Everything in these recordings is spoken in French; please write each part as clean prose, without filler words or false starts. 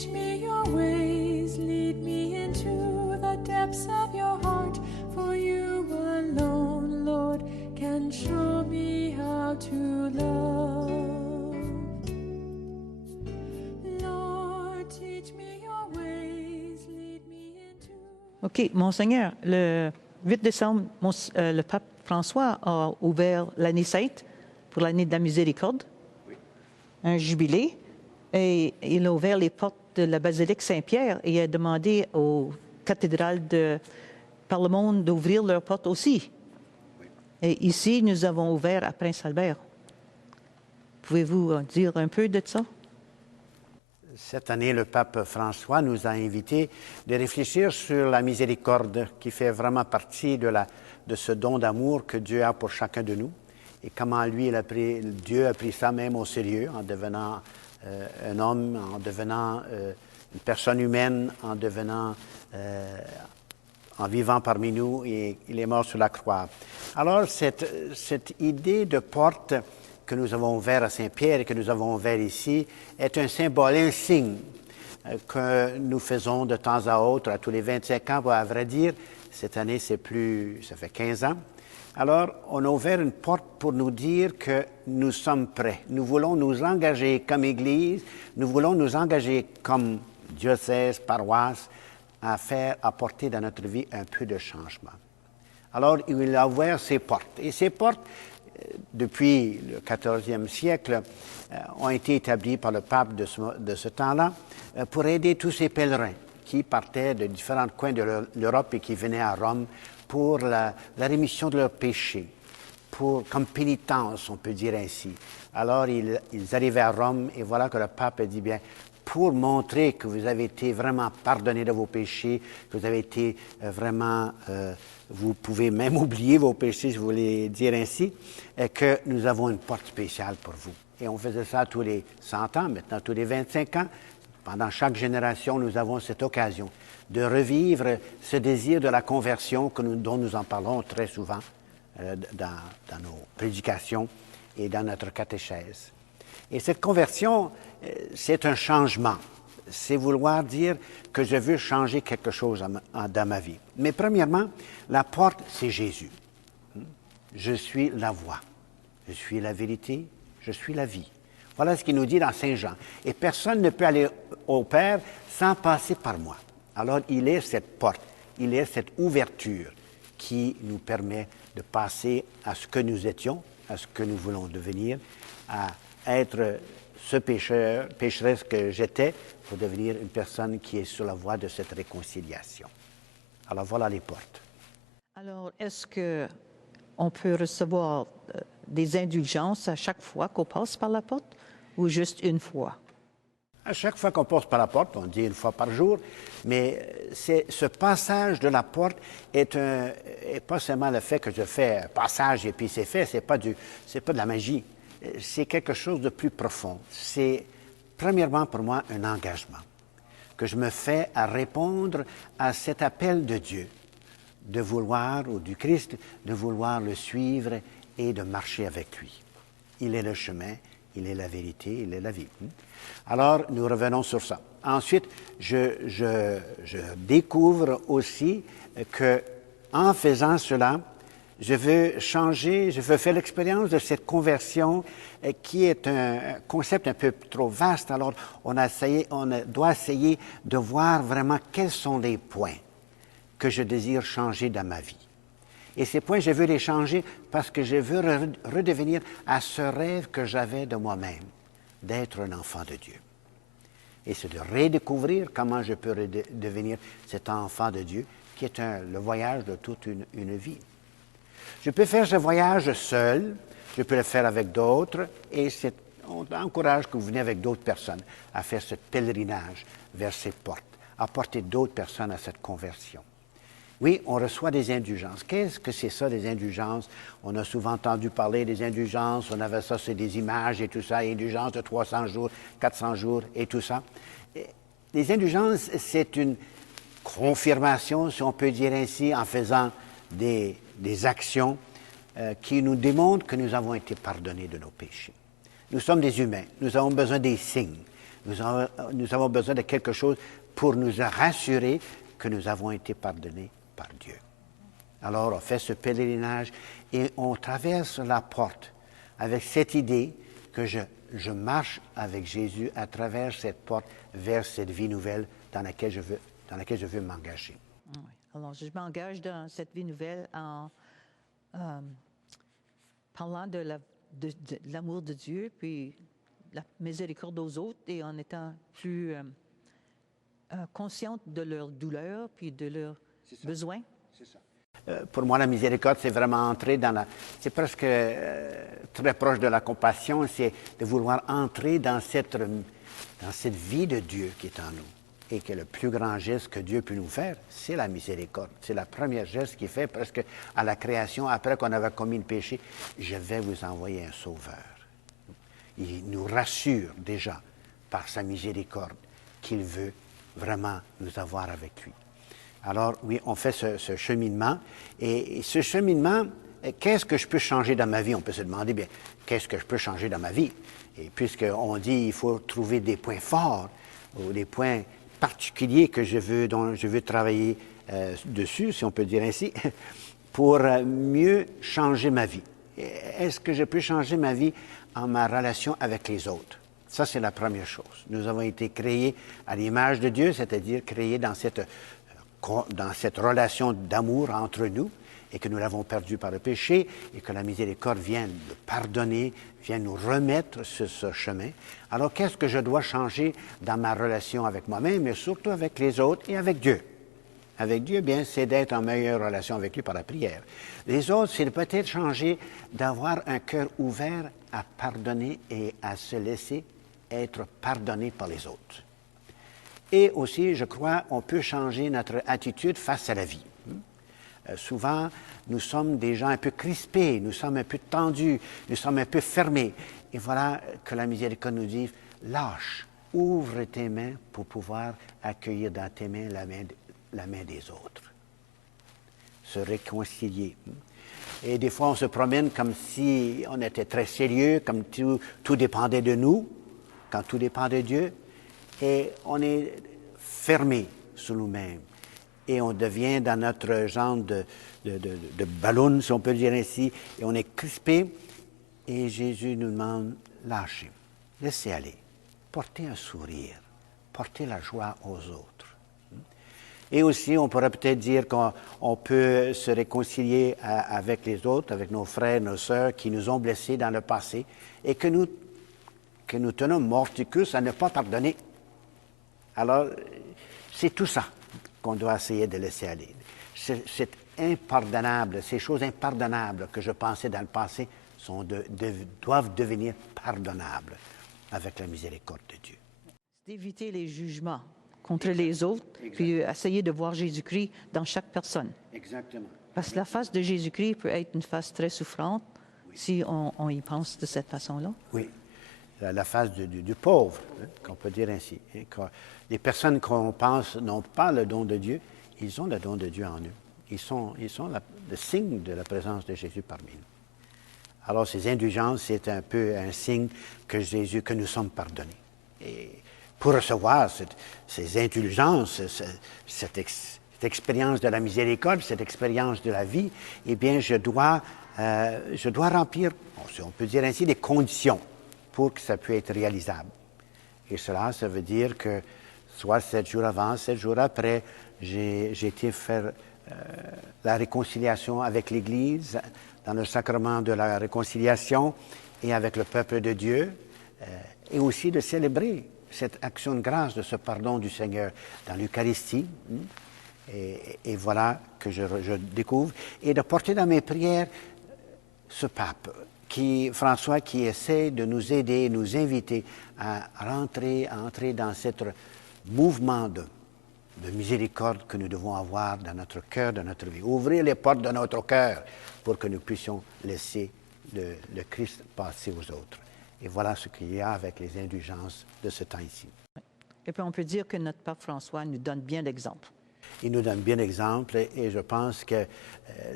teach me your ways, lead me into the depths of your heart, for you alone, Lord, can show me how to love. Lord, teach me your ways, lead me into... OK, Monseigneur, le 8 décembre, le pape François a ouvert l'année sainte pour l'année de la miséricorde, Oui. un jubilé, et il a ouvert les portes de la basilique Saint-Pierre et a demandé aux cathédrales par le monde d'ouvrir leurs portes aussi. Oui. Et ici, nous avons ouvert à Prince-Albert. Pouvez-vous dire un peu de ça? Cette année, le pape François nous a invités de réfléchir sur la miséricorde qui fait vraiment partie de ce don d'amour que Dieu a pour chacun de nous et comment Dieu a pris ça même au sérieux en devenant un homme, en devenant une personne humaine, en vivant parmi nous et il est mort sur la croix. Alors, cette idée de porte que nous avons ouvert à Saint-Pierre et que nous avons ouvert ici est un symbole, un signe que nous faisons de temps à autre, à tous les 25 ans, à vrai dire. Cette année, ça fait 15 ans. Alors, on a ouvert une porte pour nous dire que nous sommes prêts. Nous voulons nous engager comme Église, nous voulons nous engager comme diocèse, paroisse, à apporter dans notre vie un peu de changement. Alors, il a ouvert ses portes. Et ces portes, depuis le 14e siècle, ont été établis par le pape de ce temps-là pour aider tous ces pèlerins qui partaient de différents coins de l'Europe et qui venaient à Rome pour la rémission de leurs péchés, comme pénitence, on peut dire ainsi. Alors, ils arrivaient à Rome et voilà que le pape a dit, bien, pour montrer que vous avez été vraiment pardonné de vos péchés, que vous avez été vraiment... vous pouvez même oublier vos péchés, si vous voulez dire ainsi, que nous avons une porte spéciale pour vous. Et on faisait ça tous les 100 ans, maintenant tous les 25 ans. Pendant chaque génération, nous avons cette occasion de revivre ce désir de la conversion dont nous en parlons très souvent dans nos prédications et dans notre catéchèse. Et cette conversion, c'est un changement. C'est vouloir dire que je veux changer quelque chose dans ma vie. Mais premièrement, la porte, c'est Jésus. Je suis la voie, je suis la vérité, je suis la vie. Voilà ce qu'il nous dit dans Saint Jean. Et personne ne peut aller au Père sans passer par moi. Alors, il est cette porte, il est cette ouverture qui nous permet de passer à ce que nous étions, à ce que nous voulons devenir, à être ce pécheresse que j'étais, pour devenir une personne qui est sur la voie de cette réconciliation. Alors voilà les portes. Alors, est-ce qu'on peut recevoir des indulgences à chaque fois qu'on passe par la porte ou juste une fois? À chaque fois qu'on passe par la porte, on dit une fois par jour, mais ce passage de la porte est pas seulement le fait que je fais un passage et puis c'est fait, c'est pas de la magie. C'est quelque chose de plus profond. C'est premièrement pour moi un engagement que je me fais à répondre à cet appel de Dieu, de vouloir, ou du Christ, de vouloir le suivre et de marcher avec lui. Il est le chemin, il est la vérité, il est la vie. Alors, nous revenons sur ça. Ensuite, je découvre aussi que en faisant cela, je veux changer, je veux faire l'expérience de cette conversion qui est un concept un peu trop vaste. Alors, on doit essayer de voir vraiment quels sont les points que je désire changer dans ma vie. Et ces points, je veux les changer parce que je veux redevenir à ce rêve que j'avais de moi-même, d'être un enfant de Dieu. Et c'est de redécouvrir comment je peux devenir cet enfant de Dieu, qui est le voyage de toute une vie. Je peux faire ce voyage seul, je peux le faire avec d'autres, et on encourage que vous venez avec d'autres personnes à faire ce pèlerinage vers ces portes, à porter d'autres personnes à cette conversion. Oui, on reçoit des indulgences. Qu'est-ce que c'est ça, des indulgences? On a souvent entendu parler des indulgences, on avait ça, c'est des images et tout ça, indulgences de 300 jours, 400 jours et tout ça. Les indulgences, c'est une confirmation, si on peut dire ainsi, en faisant des actions qui nous démontrent que nous avons été pardonnés de nos péchés. Nous sommes des humains, nous avons besoin des signes. Nous avons besoin de quelque chose pour nous rassurer que nous avons été pardonnés par Dieu. Alors, on fait ce pèlerinage et on traverse la porte avec cette idée que je marche avec Jésus à travers cette porte vers cette vie nouvelle dans laquelle je veux m'engager. Oui. Alors, je m'engage dans cette vie nouvelle en parlant de l'amour de Dieu, puis la miséricorde aux autres, et en étant plus consciente de leurs douleurs, puis de leurs besoins. C'est ça. Pour moi, la miséricorde, c'est vraiment entrer c'est presque très proche de la compassion, c'est de vouloir entrer dans cette vie de Dieu qui est en nous. Et que le plus grand geste que Dieu peut nous faire, c'est la miséricorde. C'est la première geste qu'il fait presque à la création, après qu'on avait commis le péché. Je vais vous envoyer un sauveur. Il nous rassure déjà par sa miséricorde qu'il veut vraiment nous avoir avec lui. Alors oui, on fait ce cheminement. Et ce cheminement, qu'est-ce que je peux changer dans ma vie? On peut se demander, bien, qu'est-ce que je peux changer dans ma vie? Et puisqu'on dit qu'il faut trouver des points forts ou des points particulier dont je veux travailler dessus, si on peut dire ainsi, pour mieux changer ma vie. Est-ce que je peux changer ma vie en ma relation avec les autres? Ça, c'est la première chose. Nous avons été créés à l'image de Dieu, c'est-à-dire créés dans cette relation d'amour entre nous, et que nous l'avons perdu par le péché, et que la miséricorde vient nous pardonner, vient nous remettre sur ce chemin. Alors, qu'est-ce que je dois changer dans ma relation avec moi-même, mais surtout avec les autres et avec Dieu? Avec Dieu, bien, c'est d'être en meilleure relation avec lui par la prière. Les autres, c'est peut-être changer, d'avoir un cœur ouvert à pardonner et à se laisser être pardonné par les autres. Et aussi, je crois, on peut changer notre attitude face à la vie. Souvent, nous sommes des gens un peu crispés, nous sommes un peu tendus, nous sommes un peu fermés. Et voilà que la miséricorde nous dit, lâche, ouvre tes mains pour pouvoir accueillir dans tes mains la main des autres. Se réconcilier. Et des fois, on se promène comme si on était très sérieux, comme tout dépendait de nous, quand tout dépend de Dieu. Et on est fermé sur nous-mêmes. Et on devient dans notre genre de ballon, si on peut dire ainsi, et on est crispé. Et Jésus nous demande, lâchez, laissez aller, portez un sourire, portez la joie aux autres. Et aussi, on pourrait peut-être dire qu'on peut se réconcilier avec les autres, avec nos frères, nos sœurs qui nous ont blessés dans le passé et que nous tenons morticus à ne pas pardonner. Alors, c'est tout ça qu'on doit essayer de laisser aller. C'est impardonnable, ces choses impardonnables que je pensais dans le passé doivent devenir pardonnables avec la miséricorde de Dieu. C'est d'éviter les jugements contre les autres, puis essayer de voir Jésus-Christ dans chaque personne. Exactement. Parce que la face de Jésus-Christ peut être une face très souffrante si on y pense de cette façon-là. Oui, la face du pauvre, qu'on peut dire ainsi. Les personnes qu'on pense n'ont pas le don de Dieu, ils ont le don de Dieu en eux. Ils sont le signe de la présence de Jésus parmi nous. Alors, ces indulgences, c'est un peu un signe que nous sommes pardonnés. Et pour recevoir ces indulgences, cette expérience de la miséricorde, cette expérience de la vie, eh bien, je dois remplir, on peut dire ainsi, des conditions pour que ça puisse être réalisable. Et cela, ça veut dire que soit 7 jours avant, 7 jours après, j'ai été faire la réconciliation avec l'Église, dans le sacrement de la réconciliation et avec le peuple de Dieu, et aussi de célébrer cette action de grâce de ce pardon du Seigneur dans l'Eucharistie. Et voilà que je découvre. Et de porter dans mes prières ce pape, François, qui essaie de nous aider, nous inviter à entrer dans ce mouvement de miséricorde que nous devons avoir dans notre cœur, dans notre vie. Ouvrir les portes de notre cœur pour que nous puissions laisser le Christ passer aux autres. Et voilà ce qu'il y a avec les indulgences de ce temps ici. Et puis on peut dire que notre pape François nous donne bien l'exemple. Il nous donne bien l'exemple et je pense que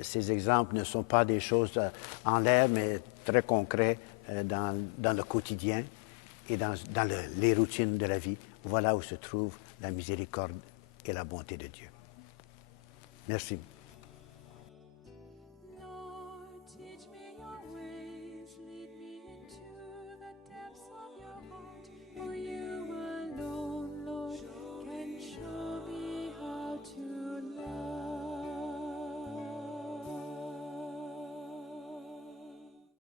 ces exemples ne sont pas des choses en l'air, mais très concrets dans le quotidien. et dans les routines de la vie, voilà où se trouve la miséricorde et la bonté de Dieu. Merci.